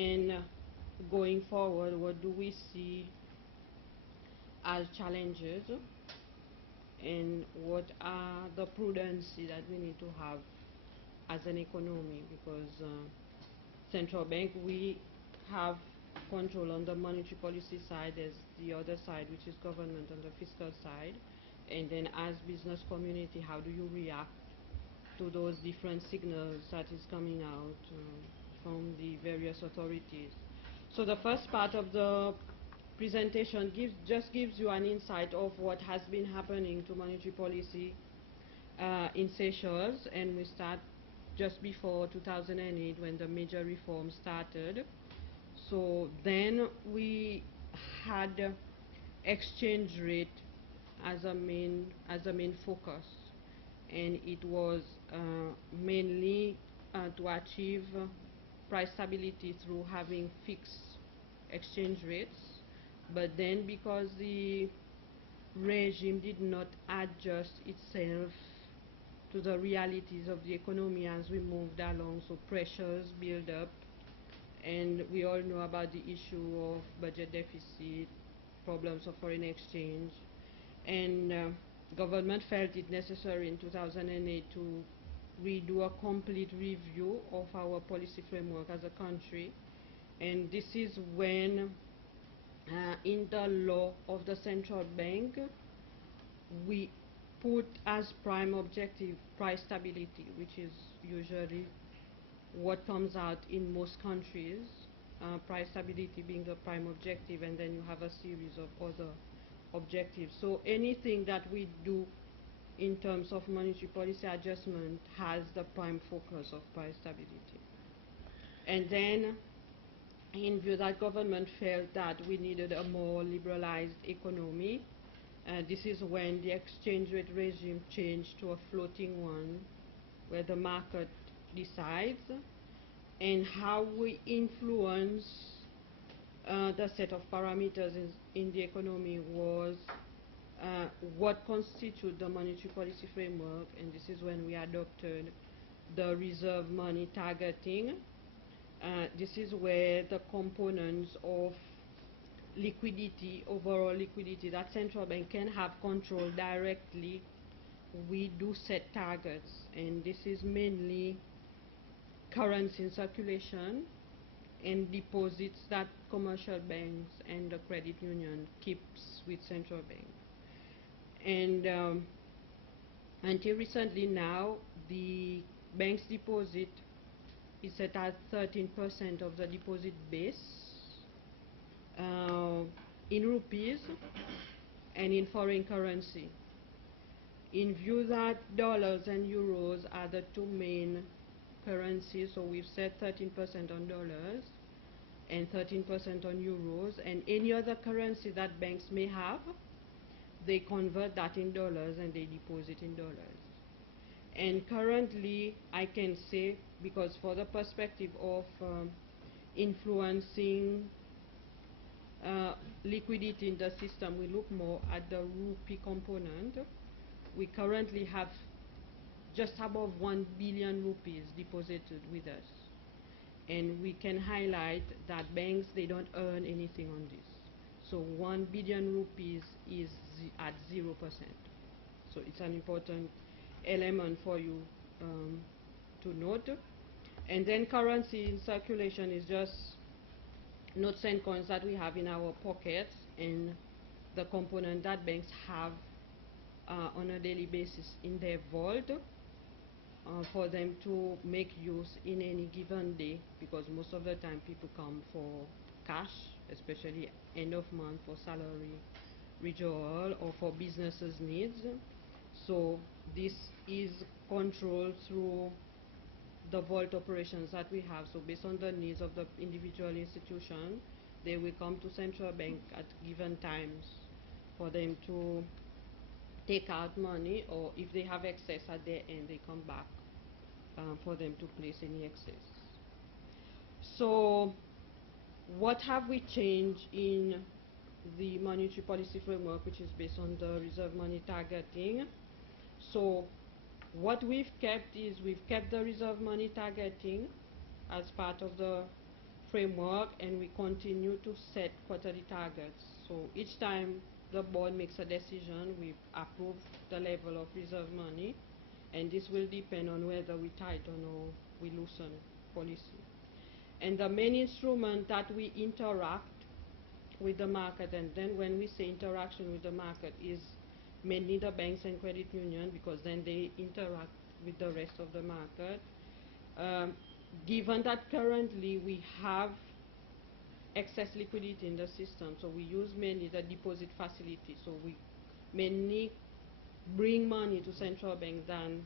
And going forward, what do we see as challenges, and what are the prudency that we need to have as an economy? Because central bank, we have control on the monetary policy side. There's the other side, which is government on the fiscal side. And then as business community, how do you react to those different signals that is coming out from the various authorities? So the first part of the presentation just gives you an insight of what has been happening to monetary policy in Seychelles, and we start just before 2008 when the major reforms started. So then we had exchange rate as a main focus, and it was mainly to achieve price stability through having fixed exchange rates. But then, because the regime did not adjust itself to the realities of the economy as we moved along, so pressures build up, and we all know about the issue of budget deficit, problems of foreign exchange, and government felt it necessary in 2008 to redo a complete review of our policy framework as a country. And this is when in the law of the central bank, we put as prime objective price stability, which is usually what comes out in most countries, price stability being the prime objective, and then you have a series of other objectives. So anything that we do in terms of monetary policy adjustment has the prime focus of price stability. And then, in view that government felt that we needed a more liberalized economy, this is when the exchange rate regime changed to a floating one, where the market decides, and how we influence the set of parameters in the economy was what constitutes the monetary policy framework. And this is when we adopted the reserve money targeting. This is where the components of liquidity, overall liquidity, that central bank can have control directly, we do set targets, and this is mainly currency in circulation and deposits that commercial banks and the credit union keeps with central bank. And until recently now, the bank's deposit is set at 13% of the deposit base in rupees and in foreign currency. In view that dollars and euros are the two main currencies, so we've set 13% on dollars and 13% on euros, and any other currency that banks may have, they convert that in dollars and they deposit in dollars. And currently, I can say, because for the perspective of influencing liquidity in the system, we look more at the rupee component. We currently have just above 1 billion rupees deposited with us. And we can highlight that banks, they don't earn anything on this. So 1 billion rupees is at 0%. So it's an important element for you to note. And then currency in circulation is just notes and coins that we have in our pockets, and the component that banks have on a daily basis in their vault for them to make use in any given day, because most of the time people come for cash, especially end of month for salary withdrawal or for businesses needs. So this is controlled through the vault operations that we have. So based on the needs of the individual institution, they will come to central bank at given times for them to take out money, or if they have excess at their end, they come back for them to place any excess. So what have we changed in the monetary policy framework, which is based on the reserve money targeting? So what we've kept is we've kept the reserve money targeting as part of the framework, and we continue to set quarterly targets. So each time the board makes a decision, we approve the level of reserve money, and this will depend on whether we tighten or we loosen policy. And the main instrument that we interact with the market, and then when we say interaction with the market, is mainly the banks and credit union, because then they interact with the rest of the market. Given that currently we have excess liquidity in the system, so we use mainly the deposit facility, so we mainly bring money to central bank than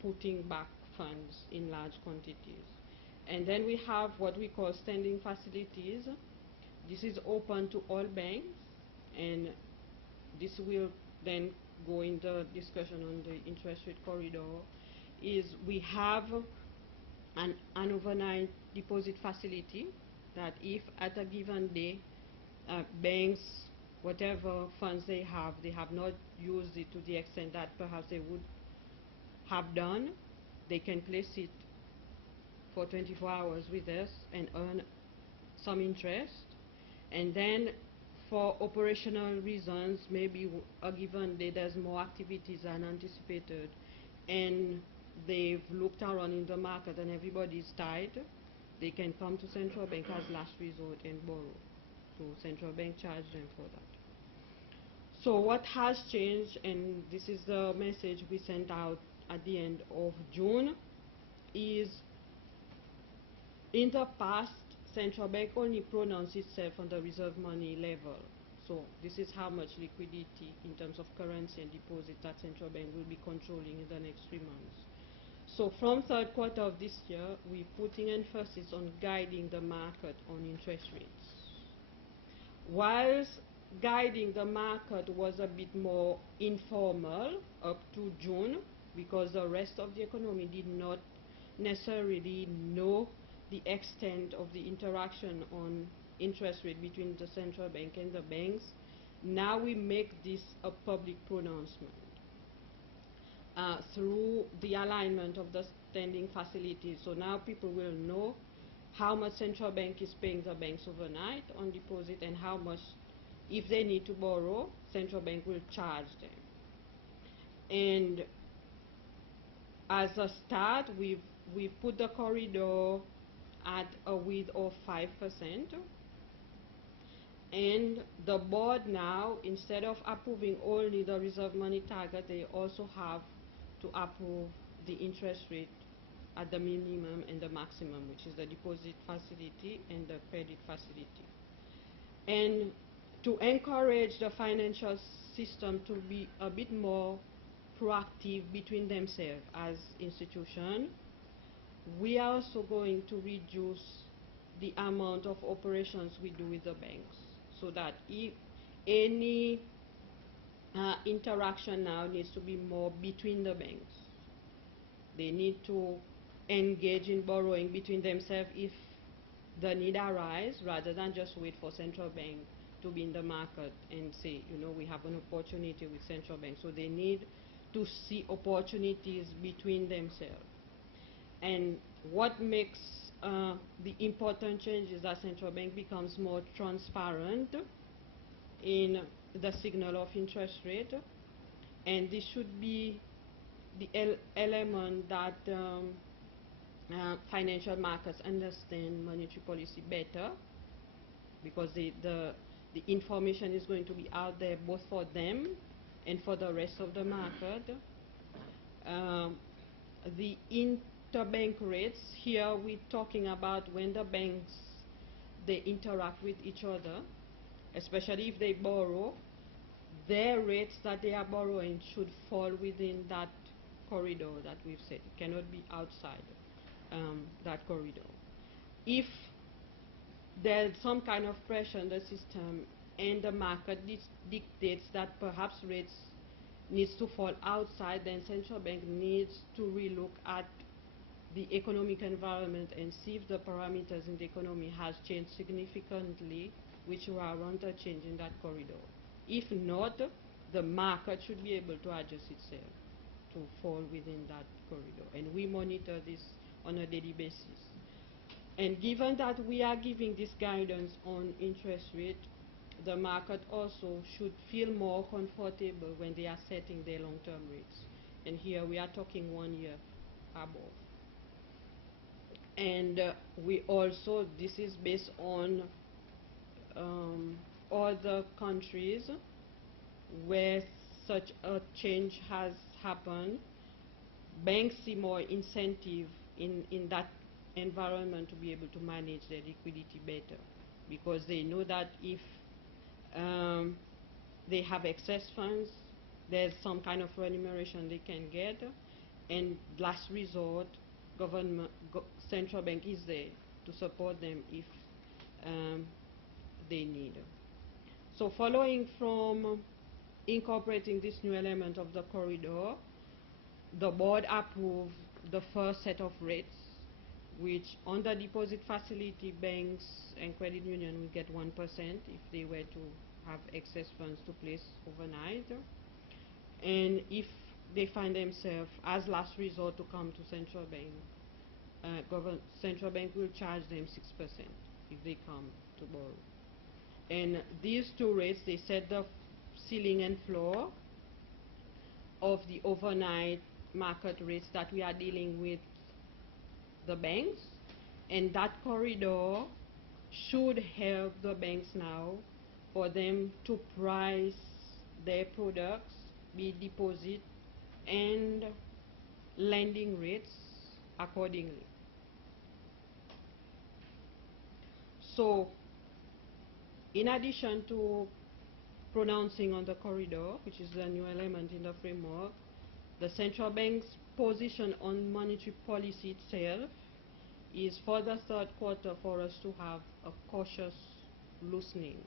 putting back funds in large quantities. And then we have what we call standing facilities. This is open to all banks, and this will then go in the discussion on the interest rate corridor. Is we have an overnight deposit facility that if at a given day banks, whatever funds they have not used it to the extent that perhaps they would have done, they can place it for 24 hours with us and earn some interest. And then for operational reasons, maybe a given day there's more activities than anticipated, and they've looked around in the market and everybody's tight, they can come to central bank as last resort and borrow. So central bank charge them for that. So what has changed, and this is the message we sent out at the end of June, is in the past, central bank only pronounced itself on the reserve money level. So this is how much liquidity in terms of currency and deposit that central bank will be controlling in the next 3 months. So from third quarter of this year, we're putting emphasis on guiding the market on interest rates. Whilst guiding the market was a bit more informal up to June, because the rest of the economy did not necessarily know the extent of the interaction on interest rate between the central bank and the banks, now we make this a public pronouncement through the alignment of the standing facilities. So now people will know how much central bank is paying the banks overnight on deposit, and how much, if they need to borrow, central bank will charge them. And as a start, we've put the corridor at a width of 5%, and the board now, instead of approving only the reserve money target, they also have to approve the interest rate at the minimum and the maximum, which is the deposit facility and the credit facility. And to encourage the financial system to be a bit more proactive between themselves as institutions, we are also going to reduce the amount of operations we do with the banks, so that if any interaction now needs to be more between the banks. They need to engage in borrowing between themselves if the need arises, rather than just wait for central bank to be in the market and say, you know, we have an opportunity with central bank. So they need to see opportunities between themselves. And what makes the important change is that central bank becomes more transparent in the signal of interest rate, and this should be the element that financial markets understand monetary policy better, because the information is going to be out there both for them and for the rest of the market. The interbank rates, here we're talking about when the banks, they interact with each other, especially if they borrow, their rates that they are borrowing should fall within that corridor that we've said. It cannot be outside that corridor. If there's some kind of pressure in the system and the market dictates that perhaps rates needs to fall outside, then central bank needs to relook at the economic environment and see if the parameters in the economy has changed significantly, which warrant a change in that corridor. If not, the market should be able to adjust itself to fall within that corridor. And we monitor this on a daily basis. And given that we are giving this guidance on interest rate, the market also should feel more comfortable when they are setting their long-term rates. And here we are talking 1 year above. And we also, this is based on other countries where such a change has happened. Banks see more incentive in that environment to be able to manage their liquidity better, because they know that if they have excess funds, there's some kind of remuneration they can get, and last resort, central bank is there to support them if they need. So following from incorporating this new element of the corridor, the board approved the first set of rates, which on the deposit facility, banks and credit union will get 1% if they were to have excess funds to place overnight. And if they find themselves as last resort to come to central bank, central bank will charge them 6% if they come to borrow. And these two rates, they set the ceiling and floor of the overnight market rates that we are dealing with the banks, and that corridor should help the banks now for them to price their products, be deposit and lending rates accordingly. So in addition to pronouncing on the corridor, which is a new element in the framework, the central bank's position on monetary policy itself is for the third quarter for us to have a cautious loosening.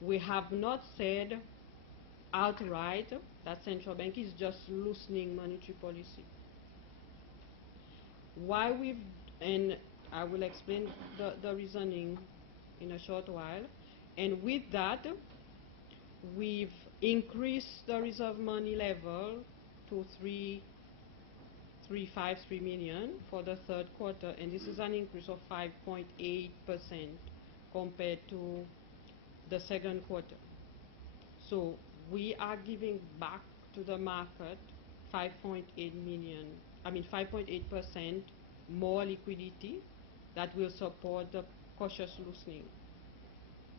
We have not said outright that central bank is just loosening monetary policy. Why we've, and I will explain the reasoning in a short while, and with that we've increased the reserve money level to 3.53 million for the third quarter, and this is an increase of 5.8% compared to the second quarter. So we are giving back to the market 5.8% more liquidity that will support the cautious loosening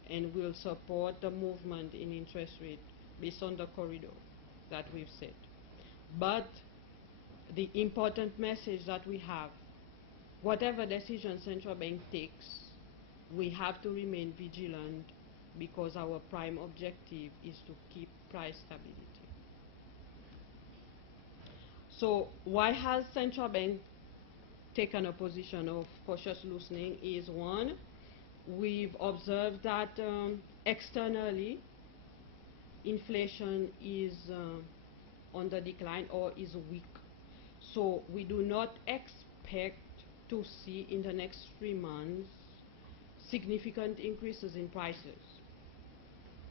and will support the movement in interest rate based on the corridor that we've set. But the important message that we have, whatever decision central bank takes, we have to remain vigilant, because our prime objective is to keep price stability. So why has central bank taken a position of cautious loosening? Is one, we've observed that externally inflation is on the decline or is weak. So we do not expect to see in the next 3 months significant increases in prices.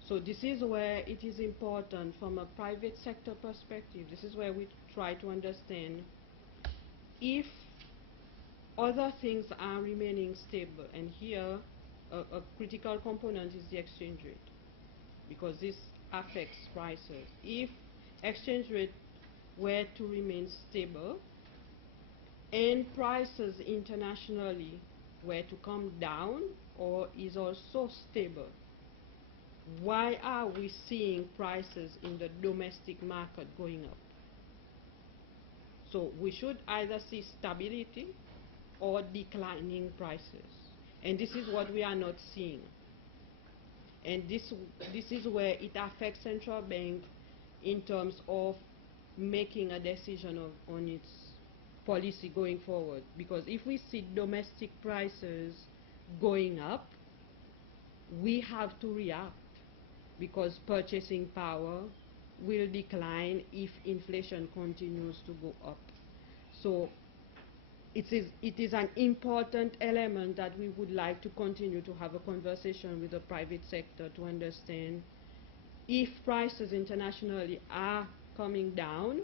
So this is where it is important from a private sector perspective. This is where we try to understand if other things are remaining stable, and here a critical component is the exchange rate, because this affects prices. If exchange rate were to remain stable and prices internationally were to come down or is also stable, why are we seeing prices in the domestic market going up? So we should either see stability or declining prices, and this is what we are not seeing. And this is where it affects central bank in terms of making a decision on its policy going forward, because if we see domestic prices going up, we have to react, because purchasing power will decline if inflation continues to go up. So it is an important element that we would like to continue to have a conversation with the private sector to understand if prices internationally are coming down,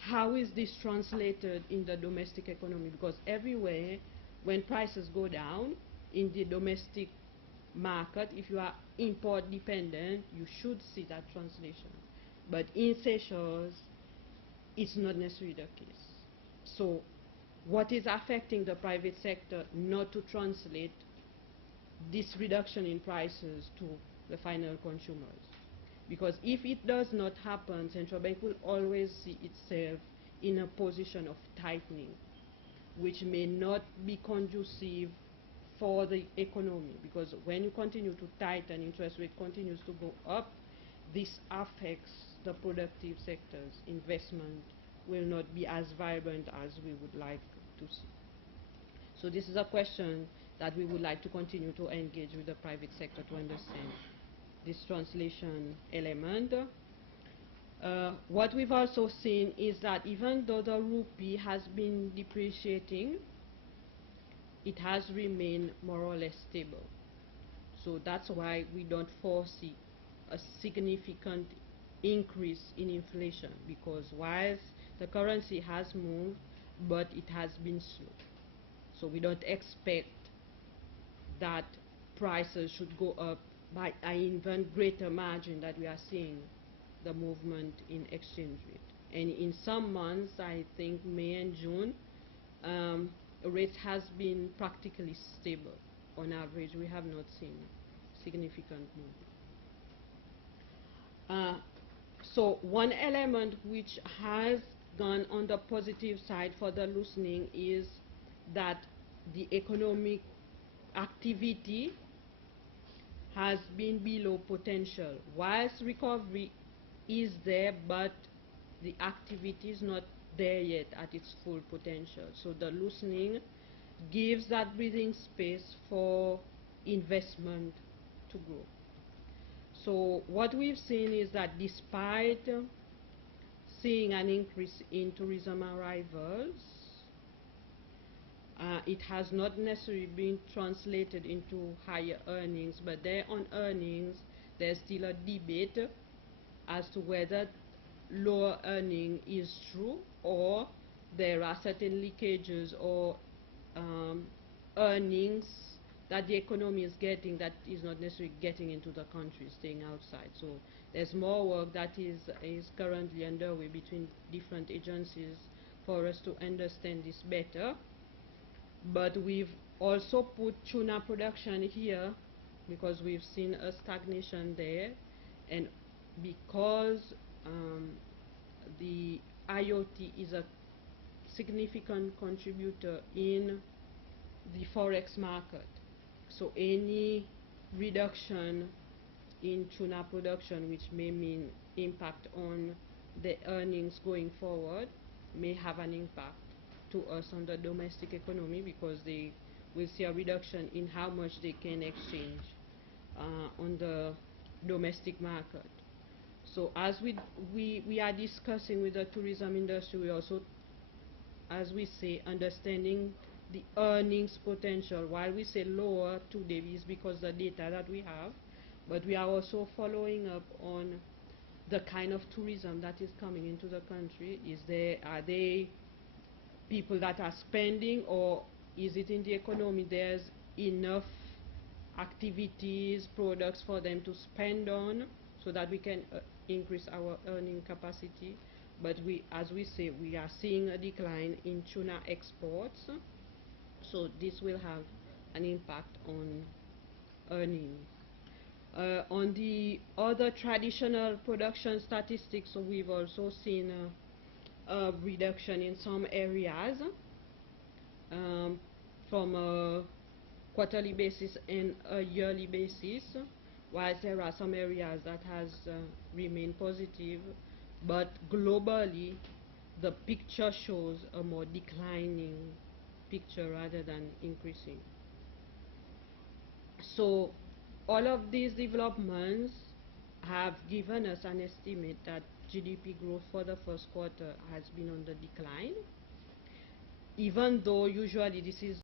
how is this translated in the domestic economy? Because everywhere when prices go down in the domestic market, if you are import dependent, you should see that translation. But in Seychelles, it's not necessarily the case. So what is affecting the private sector not to translate this reduction in prices to the final consumers? Because if it does not happen, central bank will always see itself in a position of tightening, which may not be conducive for the economy, because when you continue to tighten, interest rate continues to go up, this affects the productive sectors. Investment will not be as vibrant as we would like to see. So this is a question that we would like to continue to engage with the private sector to understand this translation element. What we've also seen is that even though the rupee has been depreciating, it has remained more or less stable. So that's why we don't foresee a significant increase in inflation, because whilst the currency has moved, but it has been slow. So we don't expect that prices should go up by an even greater margin that we are seeing the movement in exchange rate. And in some months, I think May and June, rate has been practically stable. On average, we have not seen significant movement. So one element which has gone on the positive side for the loosening is that the economic activity has been below potential. Whilst recovery is there, but the activity is not there yet at its full potential. So the loosening gives that breathing space for investment to grow. So what we've seen is that despite seeing an increase in tourism arrivals, it has not necessarily been translated into higher earnings, but there on earnings, there's still a debate as to whether lower earning is true, or there are certain leakages or earnings that the economy is getting that is not necessarily getting into the country, staying outside. So there's more work that is currently underway between different agencies for us to understand this better. But we've also put tuna production here because we've seen a stagnation there, and because the IoT is a significant contributor in the forex market. So any reduction in tuna production, which may mean impact on the earnings going forward, may have an impact to us on the domestic economy, because they will see a reduction in how much they can exchange on the domestic market. So as we are discussing with the tourism industry, we also, as we say, understanding the earnings potential. While we say lower today is because the data that we have, but we are also following up on the kind of tourism that is coming into the country. Are they people that are spending, or is it in the economy there's enough activities, products for them to spend on, so that we can increase our earning capacity? But as we say, we are seeing a decline in tuna exports, so this will have an impact on earnings. On the other traditional production statistics, so we've also seen a reduction in some areas from a quarterly basis and a yearly basis, whilst there are some areas that has remained positive, but globally the picture shows a more declining picture rather than increasing. So all of these developments have given us an estimate that GDP growth for the first quarter has been on the decline, even though usually this is